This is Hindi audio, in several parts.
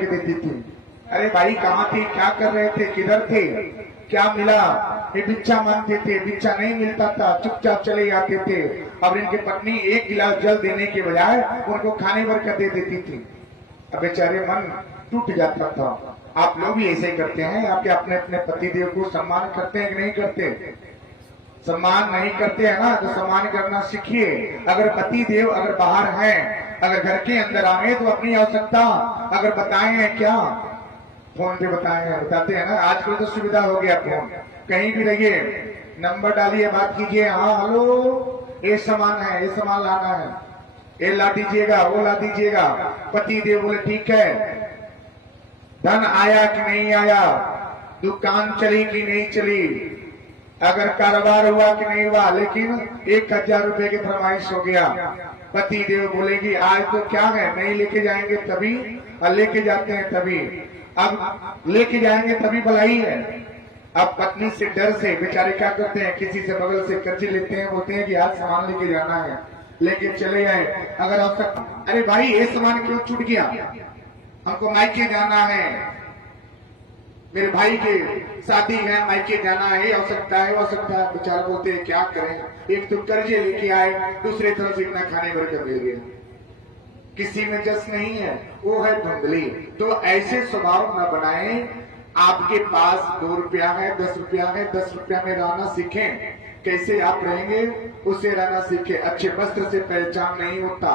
देती थी। अरे भाई कहाँ थे, क्या कर रहे थे, किधर थे, क्या मिला? ये भिक्षा मांगते थे, भिक्षा नहीं मिलता था, चुपचाप चले जाते थे। और इनकी पत्नी एक गिलास जल देने के बजाय उनको खाने भर कर दे देती थी। अब बेचारे मन टूट जाता था। आप लोग भी ऐसे करते हैं? आपके अपने अपने पतिदेव को सम्मान करते हैं कि नहीं करते? सम्मान नहीं करते हैं ना, तो सम्मान करना सीखिए। अगर पति देव अगर बाहर हैं, अगर घर के अंदर आए तो अपनी आवश्यकता अगर बताए हैं, क्या फोन पे बताए हैं, बताते हैं ना। आजकल तो सुविधा हो गया, फोन कहीं भी रहिए, नंबर डालिए, बात कीजिए, हाँ हेलो, ये सामान है, ये सामान लाना है, ये ला दीजिएगा, वो ला दीजिएगा। पति देव बोले ठीक है। धन आया कि नहीं आया, दुकान चली कि नहीं चली, अगर कारोबार हुआ कि नहीं हुआ, लेकिन 1000 रुपए की फरमाइश हो गया। पति देव बोलेगी आज तो क्या है, नहीं लेके जाएंगे तभी, और लेके जाते हैं तभी। अब लेके जाएंगे तभी भलाई है। अब पत्नी से डर से बेचारे क्या करते हैं, किसी से बगल से कर्जे लेते हैं, बोलते हैं कि आज सामान लेके जाना है, लेके चले आए। अगर आप अरे भाई ये सामान क्यों छूट गया, हमको मायके जाना है, मेरे भाई के शादी है, मायके जाना है, आवश्यकता है, आवश्यकता है। बेचारा बोलते हैं क्या करें, एक तो कर्जे लेके आए, दूसरे तरफ इतना खाने भर कर दे गए। किसी में जस नहीं है, वो है धुंधली। तो ऐसे स्वभाव न बनाएं। आपके पास 2 रुपया है, 10 रुपया है, 10 रुपया में रहना सीखें। कैसे आप रहेंगे उसे रहना सीखे। अच्छे वस्त्र से पहचान नहीं होता,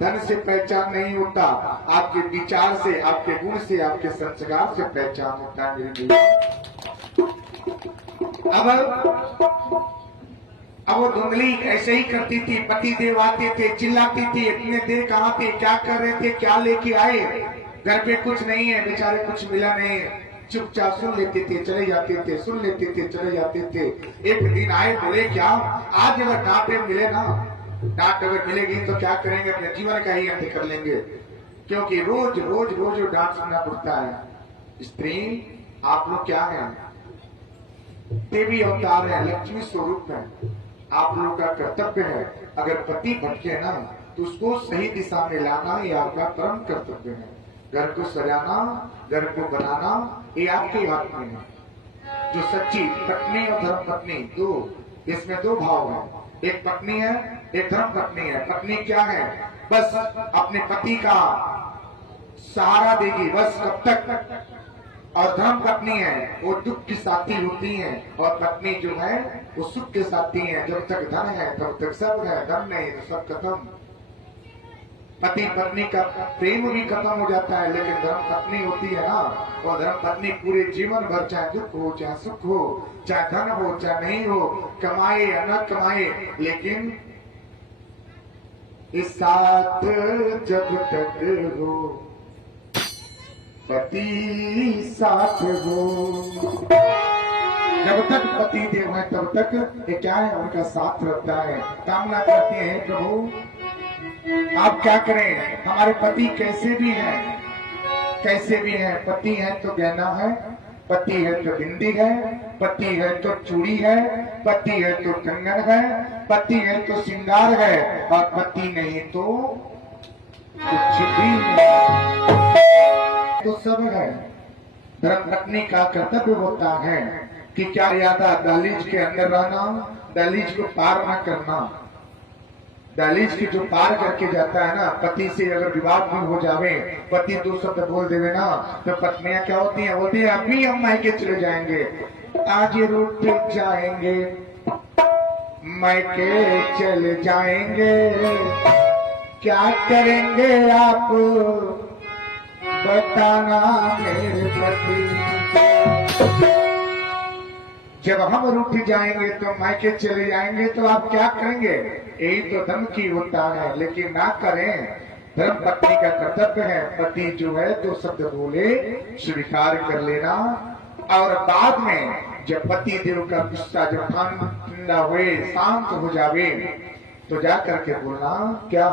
धन से पहचान नहीं होता, आपके विचार से, आपके गुण से, आपके संस्कार से पहचान होता है मेरे लिए। अब वो धुंधली ऐसे ही करती थी। पति देव आते थे, चिल्लाती थी, इतने देर कहाँ थे, क्या कर रहे थे, क्या लेके आए, घर पे कुछ नहीं है, बेचारे कुछ मिला नहीं। चुपचाप सुन लेते थे, चले जाते थे, सुन लेते थे, चले जाते थे। एक दिन आए, बोले क्या आज अगर डांट मिले ना, डांट अगर मिलेगी तो क्या करेंगे, अपने जीवन का ही अंत कर लेंगे, क्योंकि रोज रोज रोज डांट सुनना पड़ता है। स्त्री आप लोग क्या है, देवी अवतार है, लक्ष्मी स्वरूप है। आप लोगों का कर्तव्य है, अगर पति भटके ना तो उसको सही दिशा में लाना, ये आपका परम कर्तव्य है। घर को सजाना, घर को बनाना, ये आपके हाथ में है। जो सच्ची पत्नी और धर्म पत्नी, दो, इसमें 2 भाव है। एक पत्नी है, एक धर्म पत्नी है। पत्नी क्या है, बस अपने पति का सहारा देगी, बस कब तक। और धर्म पत्नी है, वो दुख की साथी होती है। और पत्नी जो है वो सुख के साथी है। जब तक धन है तब तक सब है, धन नहीं तो सब खत्म। पति पत्नी का प्रेम भी खत्म हो जाता है, लेकिन धर्म पत्नी होती है ना, और धर्म पत्नी पूरे जीवन भर, चाहे दुख हो, चाहे सुख हो, चाहे धन हो, चाहे नहीं हो, कमाए या न कमाए, लेकिन इस साथ जब तक हो, पति साथ हो, जब तक पति देव है तब तक ये क्या है, उनका साथ रहता है। कामना करते हैं प्रभु आप क्या करें, हमारे पति कैसे भी हैं, कैसे भी हैं। पति है तो गहना है, पति है तो बिंदी है, पति है तो चूड़ी है, पति है तो कंगन है, पति है तो श्रृंगार है, और पति नहीं तो कुछ भी नहीं, तो सब है। धर्म पत्नी का कर्तव्य होता है कि क्या यादा दहलीज के अंदर रहना, दहलीज को पार न करना। दहलीज की जो पार करके जाता है ना, पति से अगर विवाद भी हो जावे, पति 2 शब्द बोल देवे ना, तो पत्नियां क्या होती हैं, बोलती है अभी हम मायके चले जाएंगे, आज रूठ जाएंगे, मायके चले जाएंगे, क्या करेंगे आप बताना मेरे पति। जब हम रूठ जाएंगे तो मायके चले जाएंगे, तो आप क्या करेंगे, यही तो धर्म की होता है। लेकिन ना करें, धर्म पत्नी का कर्तव्य है। पति जो है 2 शब्द बोले स्वीकार कर लेना, और बाद में जब पति देव का गुस्सा जब ठंडा हुए, शांत हो जावे, तो जा करके बोलना, क्या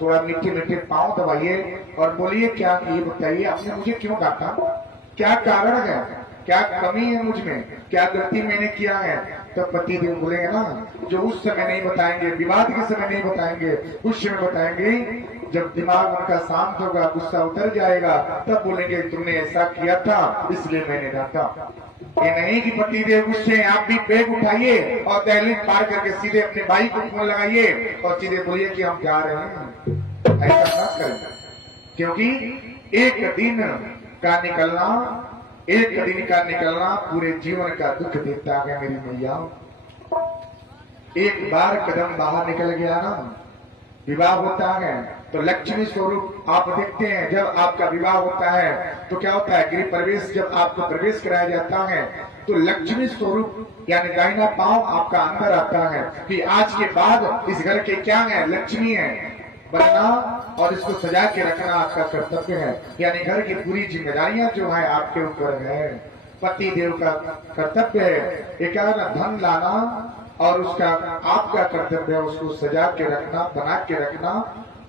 थोड़ा मीठे मीठे पांव दबाइए और बोलिए क्या, ये बताइए आपने मुझे क्यों डांटा, क्या कारण है, क्या कमी है मुझ में, क्या गलती मैंने किया है। तो पति देव बोलेंगे ना, जो उस समय नहीं बताएंगे, विवाद के समय नहीं बताएंगे, उस समय बताएंगे, जब दिमाग उनका शांत होगा, गुस्सा उतर जाएगा, तब बोलेंगे तुमने ऐसा किया था इसलिए मैंने डांटा। ये नहीं कि पतिदेव गुस्से हैं, आप भी बैग उठाइए और दहलीज पार करके सीधे अपने भाई को फोन लगाइए और सीधे बोलिए कि हम जा रहे हैं। ऐसा ना करें, क्योंकि एक दिन का निकलना पूरे जीवन का दुख देता है मेरी मैया। एक बार कदम बाहर निकल गया ना, विवाह होता है तो लक्ष्मी स्वरूप आप देखते हैं। जब आपका विवाह होता है तो क्या होता है, गृह प्रवेश जब आपको प्रवेश कराया जाता है तो लक्ष्मी स्वरूप यानी दाहिना पांव आपका अंदर आता है कि आज के बाद इस घर के क्या है, लक्ष्मी है बनना और इसको सजा के रखना आपका कर्तव्य है। यानी घर की पूरी जिम्मेदारियां जो है आपके ऊपर है, पति देव का कर्तव्य है। एक धन लाना और उसका आपका कर्तव्य है उसको सजा के रखना, बना के रखना,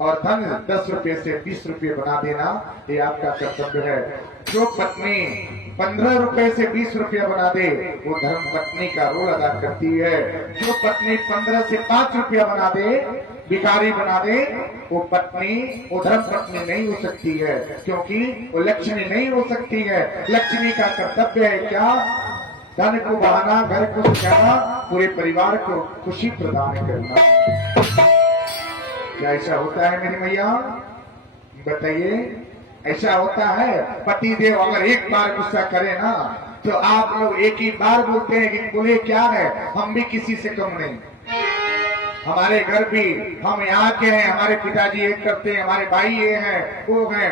और धन 10 रुपए से 20 रुपए बना देना, ये आपका कर्तव्य है। जो पत्नी 15 रुपए से 20 रुपया बना दे वो धर्म पत्नी का रोल अदा करती है। जो पत्नी 15 से 5 रुपया बना दे, भिखारी बना दे, वो धर्म पत्नी नहीं हो सकती है, क्योंकि वो लक्ष्मी नहीं हो सकती है। लक्ष्मी का कर्तव्य है क्या, धन को बढ़ाना, घर को सजाना, पूरे परिवार को खुशी प्रदान करना। क्या ऐसा होता है मेरी मैया, बताइए? ऐसा होता है? पति देव अगर एक बार गुस्सा करे ना तो आप लोग एक ही बार बोलते हैं कि बोले क्या है, हम भी किसी से कम नहीं। हमारे घर भी हम यहाँ के हैं, हमारे पिताजी ये करते हैं, हमारे भाई ये हैं, वो हैं।